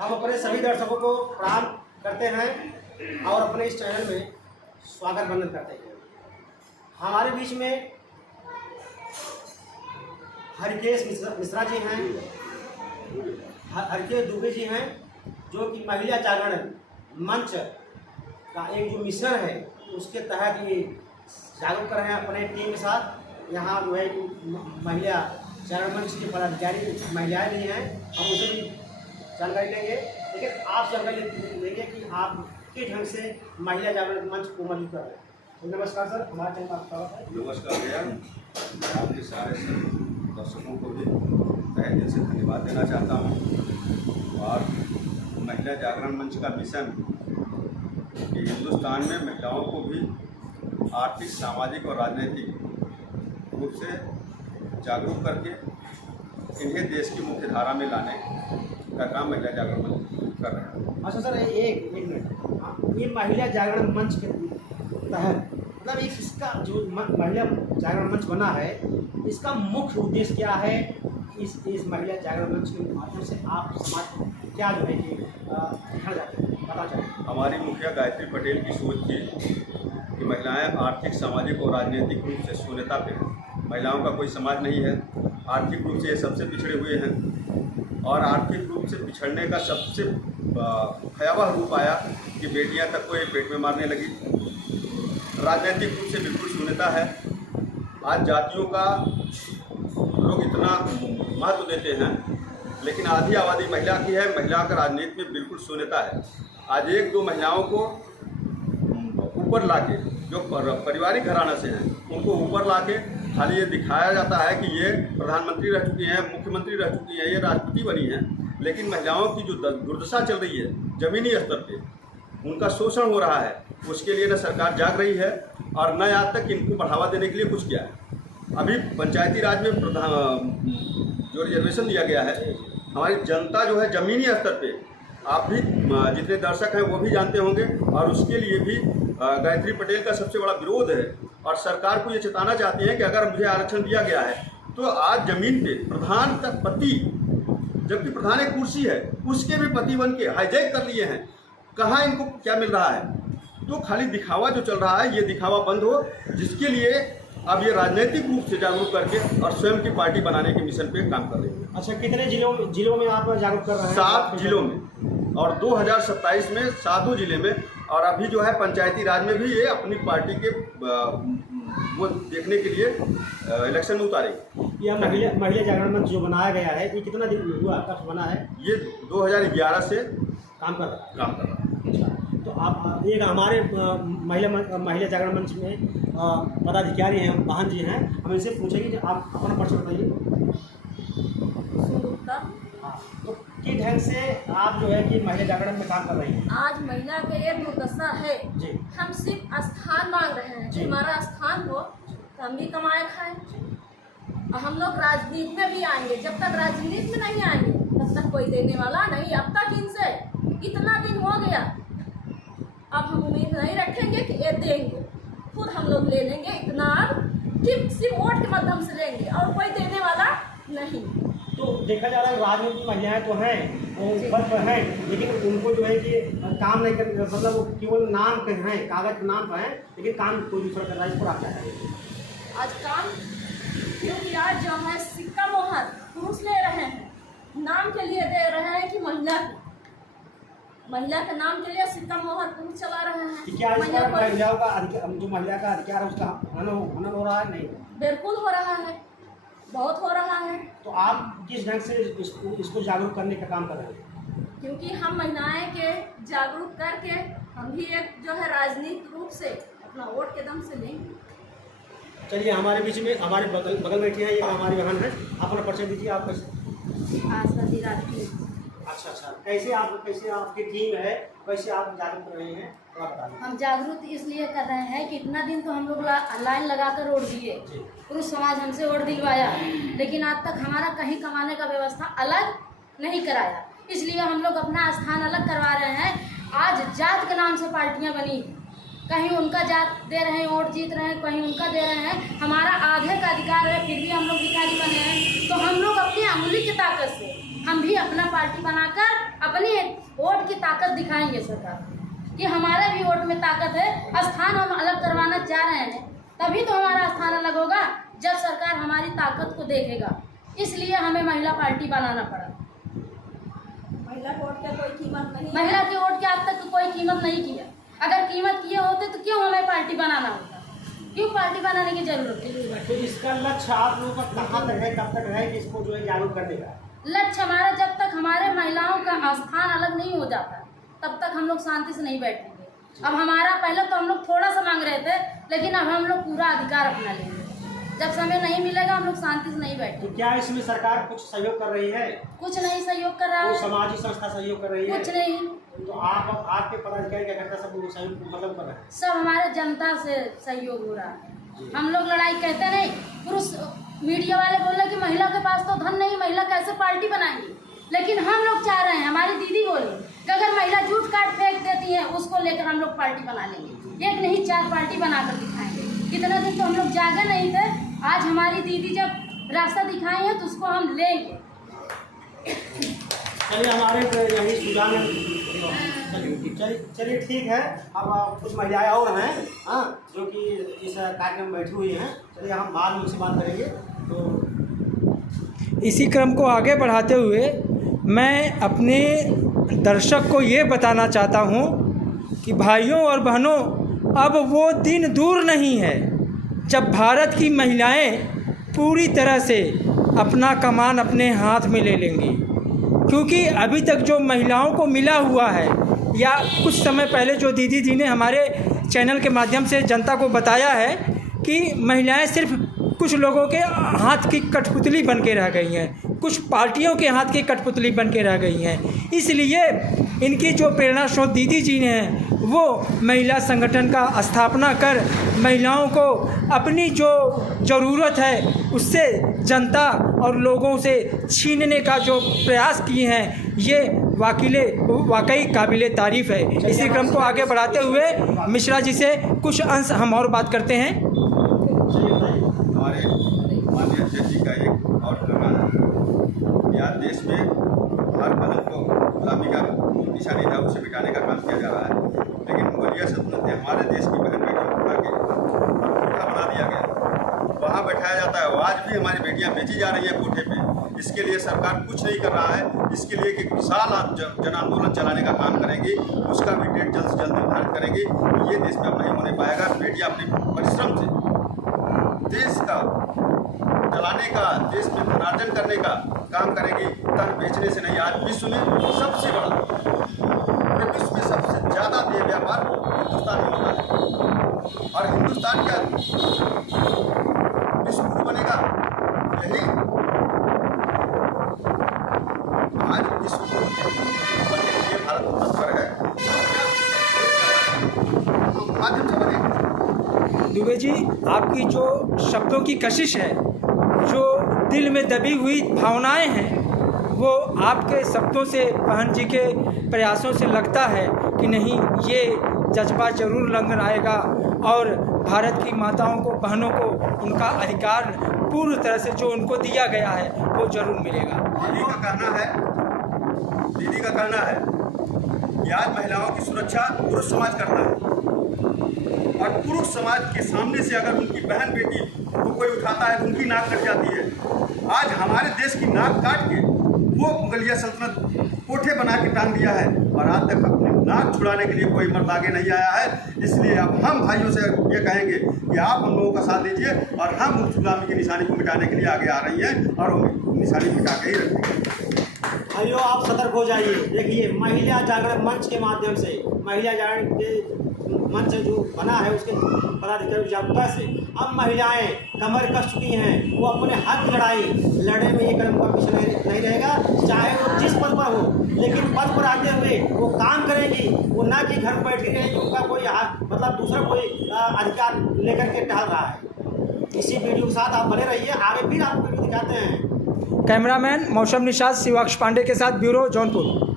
हम अपने सभी दर्शकों को प्रणाम करते हैं और अपने इस चैनल में स्वागत वंदन करते हैं। हमारे बीच में हरिकेश मिश्रा जी हैं, हरिकेश दुबे जी हैं, जो कि महिला जागरण मंच का एक जो मिशन है उसके तहत ये जागरूक कर रहे हैं अपने टीम के साथ। यहाँ जो है महिला जागरण मंच के पदाधिकारी महिलाएं भी हैं, हम उनसे भी जानकारी लेंगे। लेकिन आप जानकारी लेंगे कि आप किस ढंग से महिला जागरण मंच को मजबूत कर रहे हैं। तो नमस्कार सर, हमारे चैनल आपका स्वागत है। नमस्कार भैया, मैं आपके सारे दर्शकों को भी तहे दिल से धन्यवाद देना चाहता हूँ। और महिला जागरण मंच का मिशन कि हिंदुस्तान में महिलाओं को भी आर्थिक, सामाजिक और राजनीतिक रूप से जागरूक करके इन्हें देश की मुख्य धारा में लाने का काम महिला जागरण मंच कर रहे हैं। अच्छा सर, एक मिनट, ये महिला जागरण मंच के तहत मतलब इसका जो महिला जागरण मंच बना है, इसका मुख्य उद्देश्य क्या है? इस महिला जागरण मंच के माध्यम से आप समाज को क्या जो है कि दिखाना चाहते हैं, पता चाहते? हमारी मुखिया गायत्री पटेल की सोच थी कि महिलाएं आर्थिक, सामाजिक और राजनीतिक रूप से शून्यता पे हैं। महिलाओं का कोई समाज नहीं है, आर्थिक रूप से ये सबसे पिछड़े हुए हैं और आर्थिक रूप से पिछड़ने का सबसे भयावह रूप आया कि बेटियां तक को एक पेट में मारने लगी। राजनीतिक रूप से बिल्कुल शून्यता है। आज जातियों का लोग इतना महत्व देते हैं, लेकिन आधी आबादी महिला की है। महिला का राजनीति में बिल्कुल शून्यता है। आज एक दो महिलाओं को ऊपर लाके, जो पारिवारिक घराना से हैं, उनको ऊपर लाके खाली ये दिखाया जाता है कि ये प्रधानमंत्री रह चुकी हैं, मुख्यमंत्री रह चुकी हैं, ये राष्ट्रपति बनी हैं। लेकिन महिलाओं की जो दुर्दशा चल रही है ज़मीनी स्तर पे, उनका शोषण हो रहा है, उसके लिए न सरकार जाग रही है और न आज तक इनको बढ़ावा देने के लिए कुछ किया है। अभी पंचायती राज में जो रिजर्वेशन दिया गया है, हमारी जनता जो है ज़मीनी स्तर पे, आप भी जितने दर्शक हैं वो भी जानते होंगे, और उसके लिए भी गायत्री पटेल का सबसे बड़ा विरोध है। और सरकार को ये चेताना चाहती है कि अगर मुझे आरक्षण दिया गया है तो आज ज़मीन पे प्रधान तक पति, जबकि प्रधान एक कुर्सी है, उसके भी पति बन के हाईजैक कर लिए हैं। कहाँ इनको क्या मिल रहा है? तो खाली दिखावा जो चल रहा है, ये दिखावा बंद हो, जिसके लिए अब ये राजनीतिक रूप से जागरूक करके और स्वयं की पार्टी बनाने के मिशन पे काम कर रहे हैं। अच्छा, कितने जिलों में आप जागरूक कर रहे हैं? 7 जिलों में, और 2027 में 7 जिले में, और अभी जो है पंचायती राज में भी ये अपनी पार्टी के वो देखने के लिए इलेक्शन में उतारेंगे। यह महिला जागरण मंच जो बनाया गया है, ये कितना दिन हुआ कब बना है? ये 2011 से काम कर रहा है। अच्छा, तो आप एक हमारे महिला जागरण मंच में पदाधिकारी हैं, बहन जी हैं, हम इनसे पूछेंगे कि आप अपना परिचय बताइए। तो किस ढंग से आप जो है कि महिला जागरण में काम कर रही हैं? आज महिला के ये दुर्दशा है जी। हम सिर्फ स्थान मांग रहे हैं कि हमारा स्थान हो तो हम भी कमाए खाएं। और हम लोग राजनीति में भी आएंगे। जब तक राजनीति में नहीं आएंगे तब तक कोई देने वाला नहीं। अब तक इनसे इतना दिन हो गया, अब हम उम्मीद नहीं रखेंगे कि ये देंगे। खुद हम लोग ले लेंगे इतना, सिर्फ वोट के माध्यम से लेंगे और कोई देने वाला नहीं। तो देखा जा रहा है राजनीतिक महिलाएं तो हैं, वो पद पर हैं, लेकिन उनको जो है कि काम नहीं कर, मतलब वो केवल नाम के हैं, कागज के नाम पर हैं, लेकिन काम कोई दूसरा कर रहा है। इस पर आप क्या कहेंगे? आज काम क्योंकि आज जो है सिक्का मोहर पुरुष ले रहे हैं, नाम के लिए दे रहे हैं कि महिला के नाम के लिए सिक्का मोहर पुरुष चला रहे हैं। क्या इस पर महिलाओं का अधिकार, जो महिला का अधिकार है उसका हनन हो रहा है? नहीं, बिल्कुल हो रहा है, बहुत हो रहा है। तो आप किस ढंग से इसको जागरूक करने का काम कर रहे हैं? क्योंकि हम महिलाएं के जागरूक करके हम भी एक जो है राजनीतिक रूप से अपना वोट के दम से लेंगे। चलिए, हमारे बीच में हमारे बगल बैठी हैं, ये हमारी बहन है, अपना परिचय दीजिए। आप कैसे? अच्छा, कैसे आपकी टीम है, कैसे आप जागरूक कर रहे हैं, थोड़ा बताइए। हम जागरूक इसलिए कर रहे हैं कि इतना दिन तो हम लोग लाइन लगाकर वोट दिए, पुरुष समाज हमसे वोट दिलवाया, लेकिन आज तक हमारा कहीं कमाने का व्यवस्था अलग नहीं कराया। इसलिए हम लोग अपना स्थान अलग करवा रहे हैं। आज जात के नाम से पार्टियां बनी, कहीं उनका जात दे रहे हैं, वोट जीत रहे हैं, कहीं उनका दे रहे हैं। हमारा आधे का अधिकार है, फिर भी हम लोग भिखारी बने हैं। तो हम लोग अपनी अंगुली की ताकत से हम भी अपना पार्टी बनाकर अपनी वोट की ताकत दिखाएंगे सरकार कि हमारे भी वोट में ताकत है। स्थान हम अलग करवाना चाह रहे हैं, तभी तो हमारा स्थान अलग होगा जब सरकार हमारी ताकत को देखेगा। इसलिए हमें महिला पार्टी बनाना पड़ा। महिला वोट का कोई कीमत नहीं, महिला के वोट के आज तक कोई कीमत नहीं किया। अगर कीमत किए होते तो क्यों हमें पार्टी बनाना होता, क्यों पार्टी बनाने की जरूरत है? तो इसका लक्ष्य आप लोगों का कहाँ तक है, कब तक है कि इसको जो है जागरूक करने का? लक्ष्य हमारा जब तक हमारे महिलाओं का स्थान अलग नहीं हो जाता तब तक हम लोग शांति से नहीं बैठेंगे। अब हमारा पहले तो हम लोग थोड़ा सा मांग रहे थे, लेकिन अब हम लोग पूरा अधिकार अपना लेंगे। जब समय नहीं मिलेगा हम लोग शांति से नहीं बैठेंगे। तो क्या इसमें सरकार कुछ सहयोग कर रही है? कुछ नहीं सहयोग कर रहा कोई है, सामाजिक संस्था सहयोग कर रही है? कुछ नहीं। तो आपके पदाधिकारी क्या करता, सब लोग सहयोग मतलब कर रहे हैं? सब हमारे जनता से सहयोग हो रहा है। हम लोग लड़ाई कहते नहीं। पुरुष मीडिया वाले बोल रहे कि महिला के पास तो धन नहीं, महिला कैसे पार्टी बनाएंगी, लेकिन हम लोग चाह रहे हैं, हमारी दीदी बोली कि अगर महिला झूठ काट फेंक देती है उसको लेकर हम लोग पार्टी बना लेंगे। एक नहीं 4 पार्टी बनाकर दिखाएंगे। इतना दिन तो हम लोग जागे नहीं थे, आज हमारी दीदी जब रास्ता दिखाई है तो उसको हम लेंगे। चलिए हमारे यही सुझाव में चलिए ठीक है। अब कुछ महिलाएं और हैं हाँ जो कि इस कार्यक्रम में बैठी हुई हैं, चलिए हम बाद में उनसे बात करेंगे। तो इसी क्रम को आगे बढ़ाते हुए मैं अपने दर्शक को ये बताना चाहता हूँ कि भाइयों और बहनों, अब वो दिन दूर नहीं है जब भारत की महिलाएं पूरी तरह से अपना कमान अपने हाथ में ले लेंगी। क्योंकि अभी तक जो महिलाओं को मिला हुआ है, या कुछ समय पहले जो दीदी जी ने हमारे चैनल के माध्यम से जनता को बताया है कि महिलाएं सिर्फ कुछ लोगों के हाथ की कठपुतली बन के रह गई हैं, कुछ पार्टियों के हाथ की कठपुतली बन के रह गई हैं। इसलिए इनकी जो प्रेरणा स्रोत दीदी जी ने वो महिला संगठन का स्थापना कर महिलाओं को अपनी जो ज़रूरत है उससे जनता और लोगों से छीनने का जो प्रयास किए हैं, ये वाकई काबिले तारीफ़ है। इसी क्रम को आगे बढ़ाते हुए मिश्रा जी से कुछ अंश हम और बात करते हैं। हमारे माननीय अध्यक्ष जी का एक और कहना है, यहाँ देश में हर पहलू को गुलामी का निशानी था उसे मिटाने का काम किया जा रहा है, लेकिन मुगलिया सल्तनत ने हमारे देश की बहन बेटियों को उठा के कोठा बना दिया गया, वहाँ बैठाया जाता है। आज भी हमारी बेटियाँ बेची जा रही हैं कोठे पे। इसके लिए सरकार कुछ नहीं कर रहा है। इसके लिए कि विशाल जन आंदोलन चलाने का काम करेंगी, उसका भी डेट जल्द से जल्द निर्धारित करेंगी। ये देश में अब नहीं होने पाएगा। बेटियाँ अपने परिश्रम से देश का चलाने का, देश में धनार्जन करने का काम करेंगी, तन बेचने से नहीं। आज विश्व में सबसे बड़ा, पूरे विश्व में सबसे ज़्यादा देह व्यापार हिंदुस्तान में होता है, और हिंदुस्तान का विश्व गुरु बनेगा। यही आज विश्व गुरु बनने के लिए भारत तत्पर है। माध्यम से बने। दुबे जी, आपकी जो शब्दों की कशिश है, जो दिल में दबी हुई भावनाएं हैं, वो आपके शब्दों से, बहन जी के प्रयासों से लगता है कि नहीं, ये जज्बा जरूर लंघन आएगा और भारत की माताओं को, बहनों को उनका अधिकार पूर्ण तरह से जो उनको दिया गया है वो जरूर मिलेगा। दीदी का कहना है कि आज महिलाओं की सुरक्षा पुरुष समाज करता है, और पुरुष समाज के सामने से अगर उनकी बहन बेटी को कोई उठाता है तो उनकी नाक कट जाती है। आज हमारे देश की नाक काट के वो मुगलिया सल्तनत कोठे बना के टांग दिया है, और आज तक अपनी नाक छुड़ाने के लिए कोई मर्द आगे नहीं आया है। इसलिए अब हम भाइयों से ये कहेंगे कि आप हम लोगों का साथ दीजिए, और हम उस गुलामी की निशानी को मिटाने के लिए आगे आ रही हैं, और वो निशानी मिटा के ही रखेंगे। भाइयों, आप सतर्क हो जाइए। देखिए, महिला जागरण मंच के माध्यम से, महिला जागरण के मंच जो बना है उसके पदाधिकारी जागरूकता से अब महिलाएं कमर कस चुकी हैं। वो अपने हक की लड़ाई लड़ने में ये कदम का पीछे नहीं रहेगा, चाहे वो जिस पद पर हो, लेकिन पद पर आते हुए वो काम करेंगी। वो ना कि घर में बैठी रहेगी, उनका कोई मतलब दूसरा कोई अधिकार लेकर के टहल रहा है। इसी वीडियो के साथ आप बने रहिए, आगे फिर आपको वीडियो दिखाते हैं। कैमरामैन मौसम निषाद, शिवाक्ष पांडे के साथ, ब्यूरो जौनपुर।